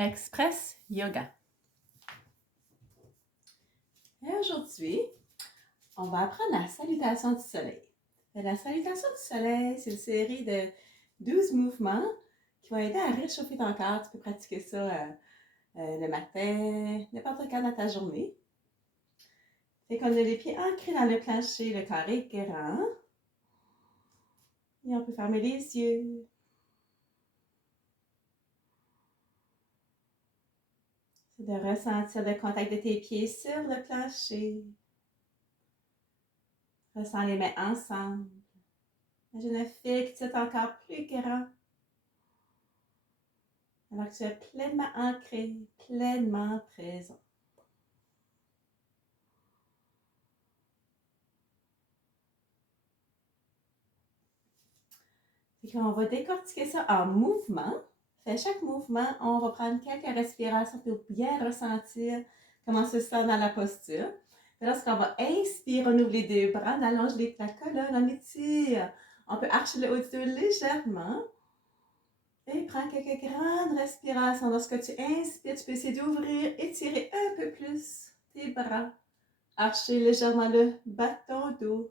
Express Yoga. Et aujourd'hui, on va apprendre la salutation du soleil. La salutation du soleil, c'est une série de 12 mouvements qui vont aider à réchauffer ton corps. Tu peux pratiquer ça le matin, n'importe quand dans ta journée. Fait qu'on a les pieds ancrés dans le plancher, le corps est grand. Et on peut fermer les yeux. C'est de ressentir le contact de tes pieds sur le plancher. Ressens les mains ensemble. Imagine un fil qui tient encore plus grand. Alors que tu es pleinement ancré, pleinement présent. On va décortiquer ça en mouvements. Chaque mouvement, on va prendre quelques respirations pour bien ressentir comment on se sent dans la posture. Lorsqu'on va inspirer, on ouvre les deux bras, on allonge la colonne, on étire. On peut archer le haut du dos légèrement. Et prends quelques grandes respirations. Lorsque tu inspires, tu peux essayer d'ouvrir, étirer un peu plus tes bras. Archer légèrement le bas de ton dos.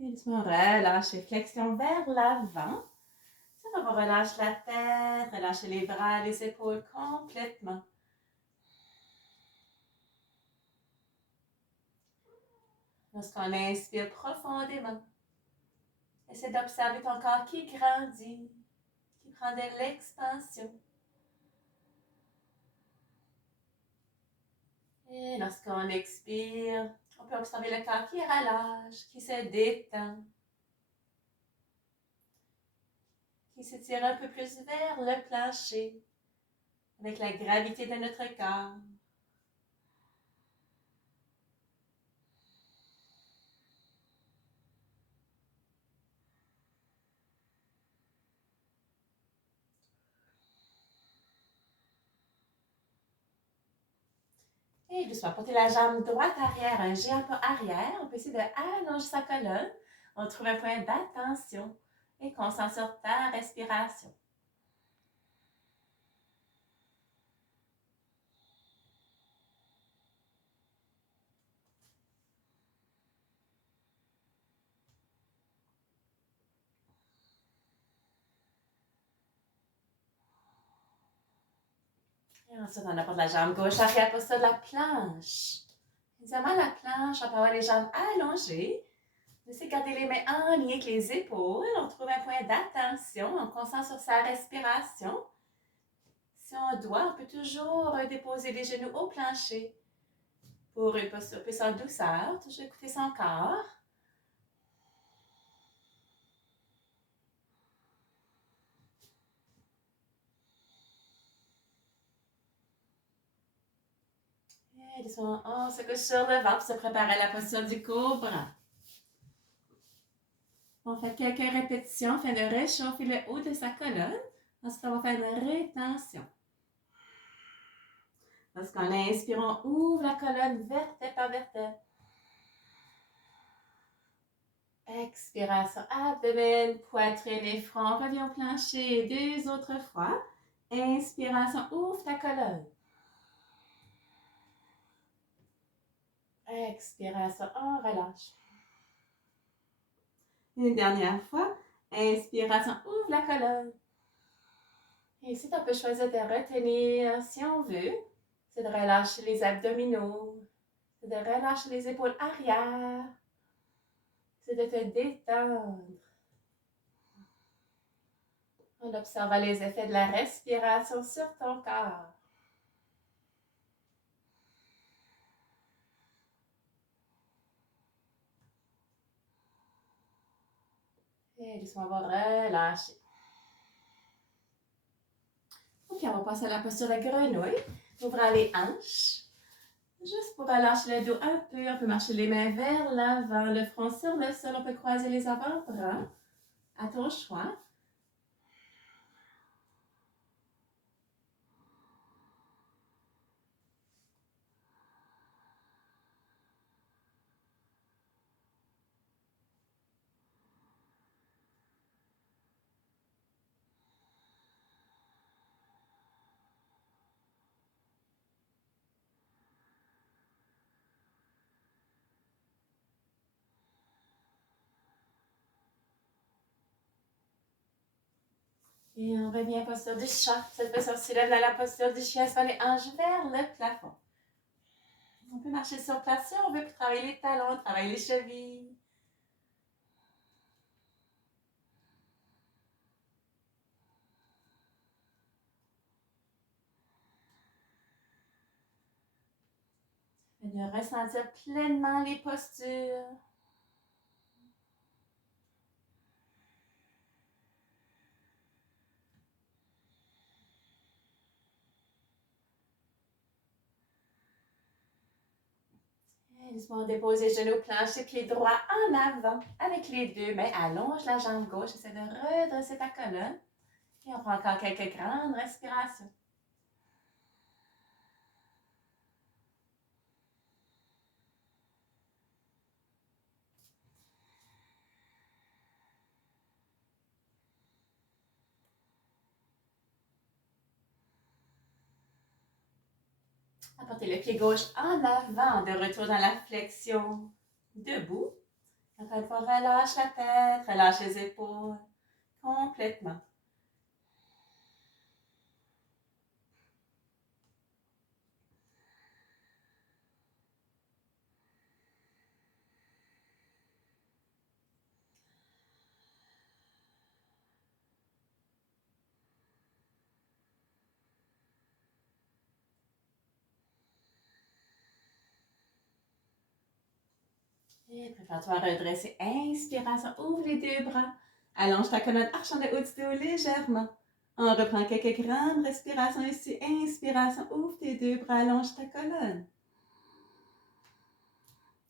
Et doucement, relâche, flexion vers l'avant. On va relâcher la tête, relâcher les bras, les épaules complètement. Lorsqu'on inspire profondément, essaie d'observer ton corps qui grandit, qui prend de l'expansion. Et lorsqu'on expire, on peut observer le corps qui relâche, qui se détend, qui s'étire un peu plus vers le plancher, avec la gravité de notre corps. Et doucement, porter la jambe droite arrière, un géant pas arrière. On peut essayer d'allonger sa colonne. On trouve un point d'attention et concentre sur ta respiration. Et ensuite, on apporte la jambe gauche arrière, posture de la planche. Évidemment, la planche, on peut avoir les jambes allongées. On essaie de garder les mains en lien avec les épaules. On trouve un point d'attention. On concentre sur sa respiration. Si on doit, on peut toujours déposer les genoux au plancher pour une posture plus en douceur. Toujours écouter son corps. Et doucement, on se couche sur le ventre pour se préparer à la posture du cobra. On fait quelques répétitions afin de réchauffer le haut de sa colonne. Ensuite, on va faire une rétention. Lorsqu'on inspire, on ouvre la colonne vertèbre par vertèbre. Expiration, abdomen, poitrine et front. Reviens au plancher 2 autres fois. Inspiration, ouvre ta colonne. Expiration, on relâche. Une dernière fois. Inspiration, ouvre la colonne. Et ici, on peut choisir de retenir, si on veut, c'est de relâcher les abdominaux, c'est de relâcher les épaules arrière, c'est de te détendre. En observant les effets de la respiration sur ton corps. Et doucement, on va relâcher. Ok, on va passer à la posture de grenouille. Ouvrant les hanches. Juste pour relâcher le dos un peu, on peut marcher les mains vers l'avant, le front sur le sol. On peut croiser les avant-bras à ton choix. Et on revient à la posture du chat. Cette fois-ci, on se lève dans la posture du chien, sur les hanches vers le plafond. On peut marcher sur place si on veut pour travailler les talons, travailler les chevilles. Et de ressentir pleinement les postures. Doucement, on dépose les genoux planchés, pieds droits en avant. Avec les deux mains, allonge la jambe gauche. Essaie de redresser ta colonne. Et on prend encore quelques grandes respirations. Apportez le pied gauche en avant, de retour dans la flexion. Debout. Encore une fois, relâche la tête, relâche les épaules complètement. Et prépare-toi à redresser. Inspiration, ouvre les deux bras. Allonge ta colonne, archant le haut du dos légèrement. On reprend quelques grandes respirations ici. Inspiration, ouvre tes deux bras, allonge ta colonne.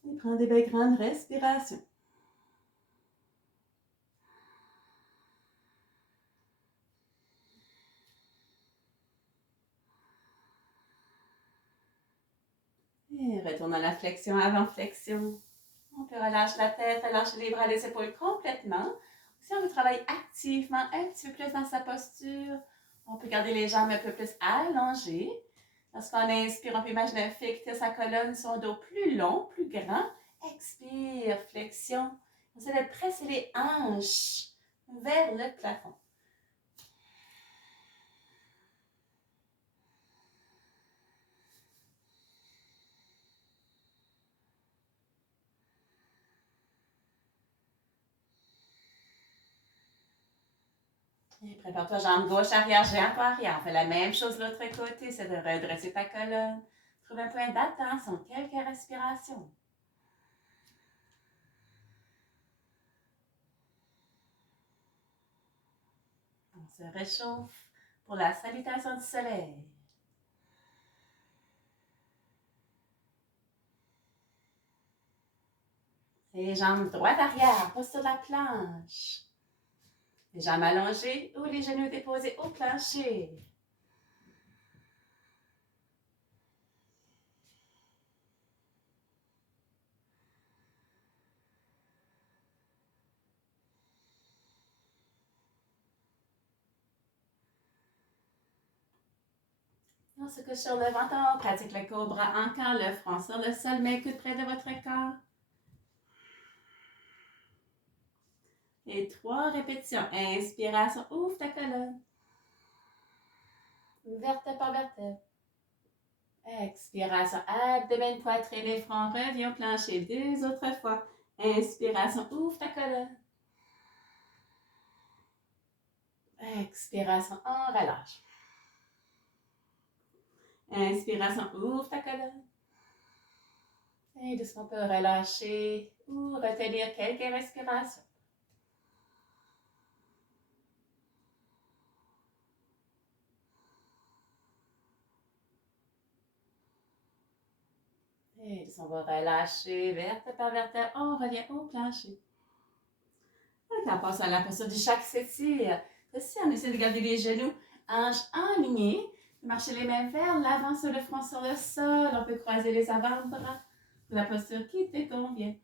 Et prends des belles grandes respirations. Et retourne dans la flexion avant flexion. On peut relâcher la tête, relâcher les bras, les épaules complètement. Si on veut travailler activement un petit peu plus dans sa posture, on peut garder les jambes un peu plus allongées. Lorsqu'on inspire, on peut imaginer un fil qui tire sa colonne, son dos plus long, plus grand. Expire, flexion. On essaie de presser les hanches vers le plafond. Et prépare-toi, jambe gauche, arrière, jambe arrière. On fait la même chose de l'autre côté, c'est de redresser ta colonne. Trouve un point d'attention, quelques respirations. On se réchauffe pour la salutation du soleil. Les jambes droites arrière, posture de la planche. Les jambes allongées ou les genoux déposés au plancher. On se couche sur le ventre, on pratique le cobra encore, le front sur le sol, main coude près de votre corps. Et 3 répétitions. Inspiration, ouvre ta colonne. Vertèbre par vertèbre. Expiration, abdomen, poitrine et front, reviens au plancher 2 autres fois. Inspiration, ouvre ta colonne. Expiration, on relâche. Inspiration, ouvre ta colonne. Et doucement, on peut relâcher ou retenir quelques respirations. Et doucement, on va relâcher vertèbre par vertèbre. On revient au plancher. Donc, on passe à la posture du chat qui s'étire. Ici, on essaie de garder les genoux, hanches alignées. Marcher les mains vers l'avant sur le front sur le sol. On peut croiser les avant-bras. La posture qui te convient.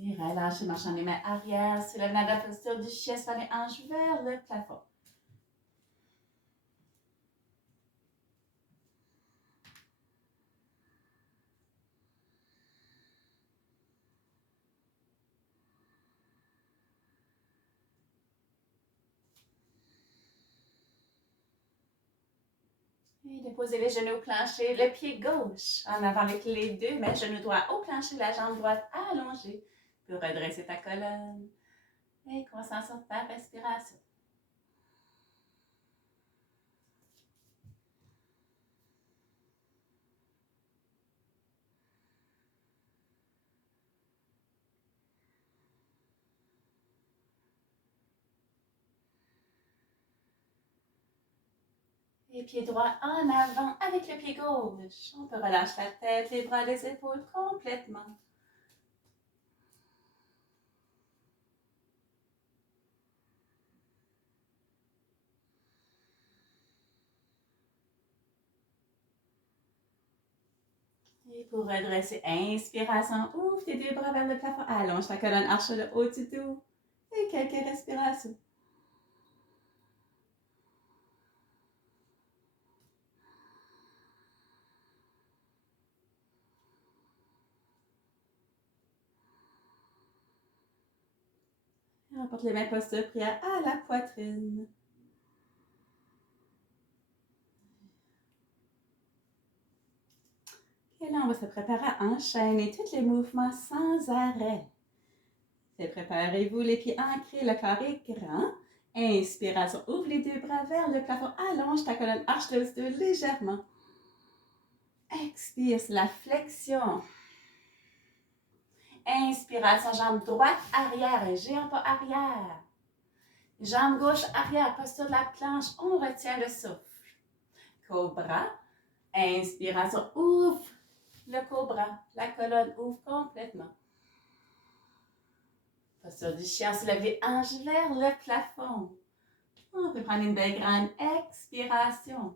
Et relâchez, marchant les mains arrière, soulève la posture du chien sur les hanches vers le plafond. Et déposez les genoux au plancher, le pied gauche en avant avec les deux mains, genou droit au plancher, la jambe droite allongée pour redresser ta colonne. Et concentre sur ta respiration. Et pied droit en avant avec le pied gauche. On peut relâcher la tête, les bras, les épaules complètement. Et pour redresser, inspiration, ouvre tes deux bras vers le plafond, allonge ta colonne, arche le haut du dos. Et quelques respirations. Et on porte les mains posture prière à la poitrine. Et là, on va se préparer à enchaîner tous les mouvements sans arrêt. Préparez-vous les pieds ancrés, le corps est grand. Inspiration, ouvre les deux bras vers le plafond, allonge ta colonne, arche le dos légèrement. Expire, c'est la flexion. Inspiration, jambe droite arrière, géant pas arrière. Jambe gauche arrière, posture de la planche, on retient le souffle. Cobra, inspiration, ouvre le cobra, la colonne ouvre complètement. Posture du chien, soulève les hanches vers le plafond. On peut prendre une belle grande expiration.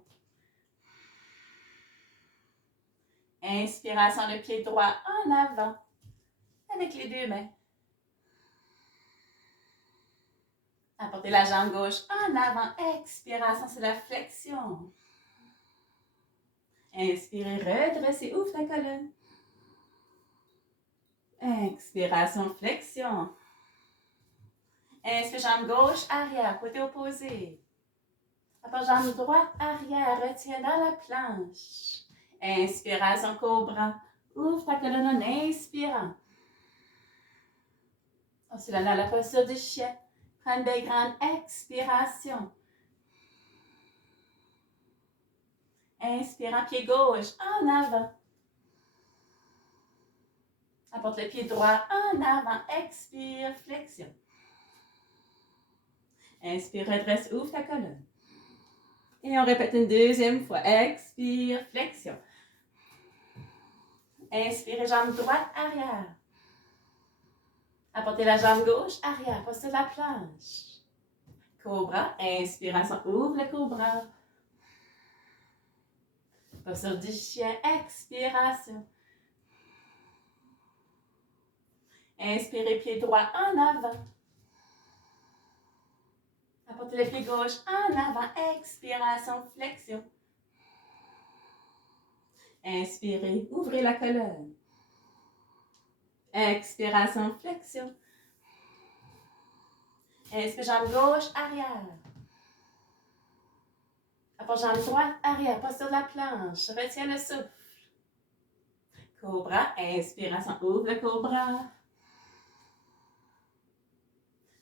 Inspiration, le pied droit en avant avec les deux mains. Apportez la jambe gauche en avant. Expiration, c'est la flexion. Inspirez, redressez, ouvre ta colonne. Expiration, flexion. Inspire, jambe gauche, arrière, côté opposé. Apporte jambe droite, arrière, retiens dans la planche. Inspiration, cobra. Ouvre ta colonne en inspirant. Ensuite, dans la posture du chien. Prends une belle grande expiration. Inspirant, pied gauche en avant. Apporte le pied droit en avant. Expire, flexion. Inspire, redresse, ouvre ta colonne. Et on répète une deuxième fois. Expire, flexion. Inspirez, jambe droite, arrière. Apportez la jambe gauche, arrière, posture de la planche. Cobra, inspiration, ouvre le cobra. Posture du chien, expiration. Inspirez, pied droit en avant. Apportez le pied gauche en avant, expiration, flexion. Inspirez, ouvrez la colonne. Expiration, flexion. Inspire, jambe gauche, arrière. Apporte jambe droite, arrière, posture de la planche. Retiens le souffle. Cobra, inspiration, ouvre le cobra.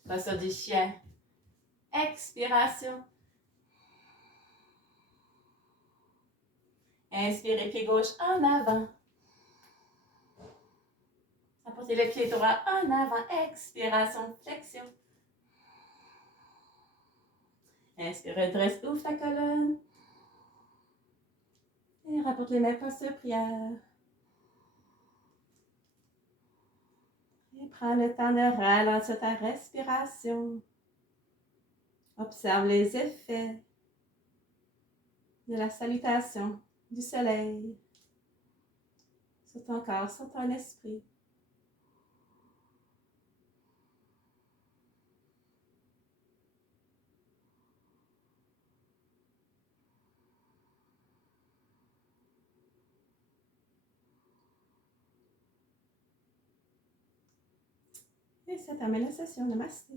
Posture du chien. Expiration. Inspirez, pied gauche en avant. Apportez le pied droit en avant. Expiration, flexion. Inspire, redresse, ouvre ta colonne. Et rapporte les mains, posture prière. Et prends le temps de ralentir ta respiration. Observe les effets de la salutation du soleil sur ton corps, sur ton esprit. Et ça termine la session. Namasté.